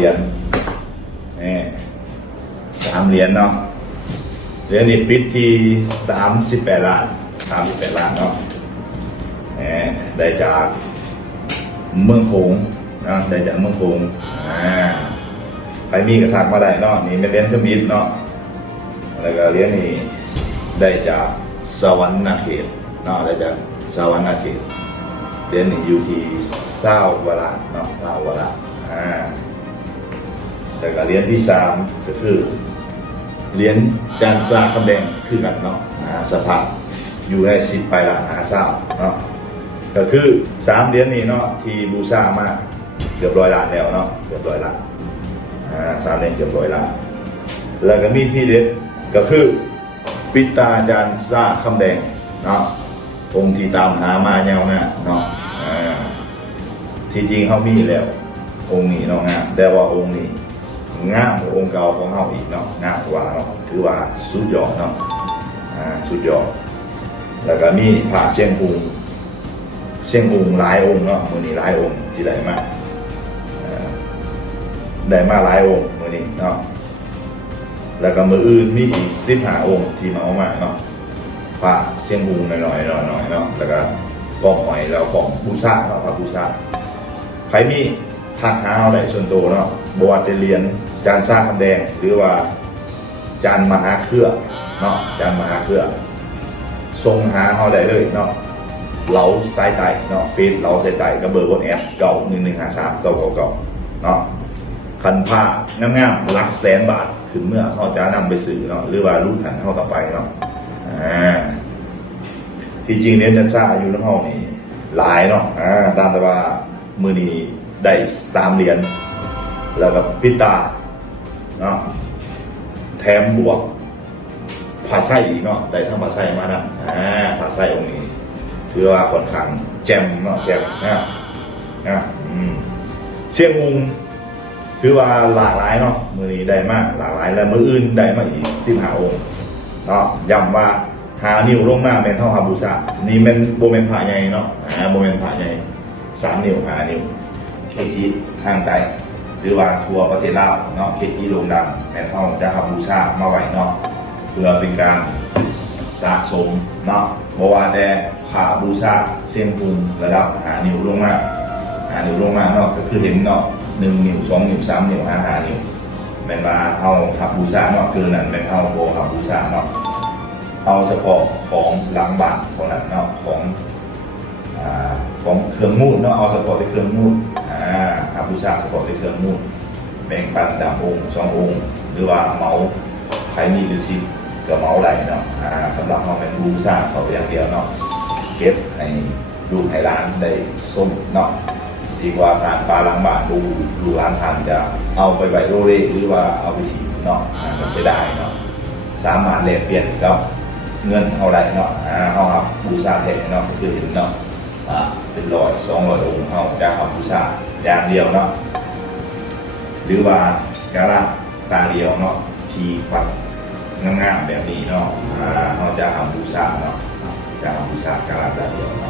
เหรียญนี่3 เหรียญเนาะเหรียญนี้ปิดที่38 ล้านเนาะได้จากเมืองโขงนะได้จากเมืองโขงใครมีกระทักมาได้เนาะนี่เป็นเหรียญทมิตรเนาะแล้วก็เหรียญนี้ได้จากสวรรค์นาเขตเนาะได้จากสวรรค์นาเขตเหรียญนี้อยู่ที่20 กว่าล้านเนาะ20 กว่าล้านแล้วก็เหรียญที่3ก็คือเหรียญจานซ่าคำแดงคือกันเนาะสภาพอยู่ใน10 ปลายล้านเนาะก็คือ3 เหรียญนี้เนาะที่บูชามาเกือบ100 ล้านแล้วเนาะเกือบ100 ล้าน3 เหรียญเกือบ100 ล้านแล้วก็มีที่เด็ดก็คือปิตาจานซ่าคำแดงเนาะองค์ที่ตามหามายาวนะเนาะที่จริงเขามีแล้วองค์นี้เนาะงามแต่ว่าองค์นี้งามกว่าองค์เก่าของเขาอีกเนาะงามกว่าเนาะถือว่าสุดยอดเนาะสุดยอดแล้วก็มีพระเชียงหุงหลายองค์เนาะมือนี้หลายองค์ที่ได้มาหลายองค์มือนี้เนาะแล้วก็มืออื่นมีอีก15 องค์ที่มาเอามาเนาะพระเชียงหุงหน่อยเนาะแล้วก็กองหอยแล้วกองบูชาเนาะพระบูชาใครมีทักหาเอาได้ส่วนตัวเนาะบวชเรียนจานซ่าคำแดงหรือว่าจานมหาเครือเนาะจานมหาเครือทรงหาเอาได้เลยเนาะเหลาสายไต่เนาะเฟซเหลาสายไต่กับเบอร์บนแอป91153999เนาะคันผ้างามๆหลักแสนบาทขึ้นเมื่อเขาจะนำไปซื้อเนาะหรือว่ารุ่นหันเข้าต่อไปเนาะที่จริงเนี่ยจานซ่าอยู่ในห้องนี้หลายเนาะด้านแต่ว่ามือนี้ได้3 เหรียญแล้วก็ปิตาเนาะแถมบวกผ้าไส้อีกเนาะได้ทั้งผ้าไส้มานะผ้าไส้องค์นี้คือว่าค่อนข้างแจ่มเนาะแจ่มเชียงหุงคือว่าหลากหลายเนาะมือนี้ได้มากหลากหลายแล้วมืออื่นได้มาอีก15 องค์เนาะย้ำว่า5 นิ้วลงมาเป็นเท่าฮาบูซะนี่เป็นโบเมนผ้าใหญ่เนาะโบเมนผ้าใหญ่3 นิ้ว5 นิ้วเคทีทางไตหรือว่าทัวร์ประเทศลาวเนาะเคทีโรงดังแผ่นทองจะฮาบูซามาไว้เนาะเพื่อเป็นการสะสมเนาะเพราะว่าแต่ขาบูชาเส้นพุงระดับ5 นิ้วลงมา5 นิ้วลงมาเนาะก็คือเห็นเนาะ1 นิ้ว2 นิ้ว3 นิ้ว5 นิ้วแม่นว่าเอาฮับบูชาเนาะเกินนั้นแม่นเอาโบฮับบูชาเนาะเอาเฉพาะของหลังบ้านเท่านั้นเนาะของเครื่องมูดเนาะเอาเฉพาะในเครื่องมูดฮับบูชาเฉพาะในเครื่องมูดแบ่งปันดำองค์2 องค์หรือว่าเมาใครมีเป็น10ก็เมาไหลเนาะสำหรับเราเป็นบูชาเขาอย่างเดียวเนาะเก็บให้ดูให้ร้านได้ส้มเนาะดีกว่าทานปลาล้างบ้านดูร้านทานจะเอาไปไว้โรเร่หรือว่าเอาไปทิ้งเนาะก็เสียดายเนาะสามารถแลกเปลี่ยนกับเงินเอาได้เนาะเอาครับบูชาแท้เนาะคือเห็นเนาะเป็น100-200 องค์เอาจะทำบูชาอย่างเดียวเนาะหรือว่าการะตาเดียวเนาะทีควัดงามๆแบบนี้เนาะเขาจะทำบูชาเนาะจะทำบูชาการะตาเดียวเนาะ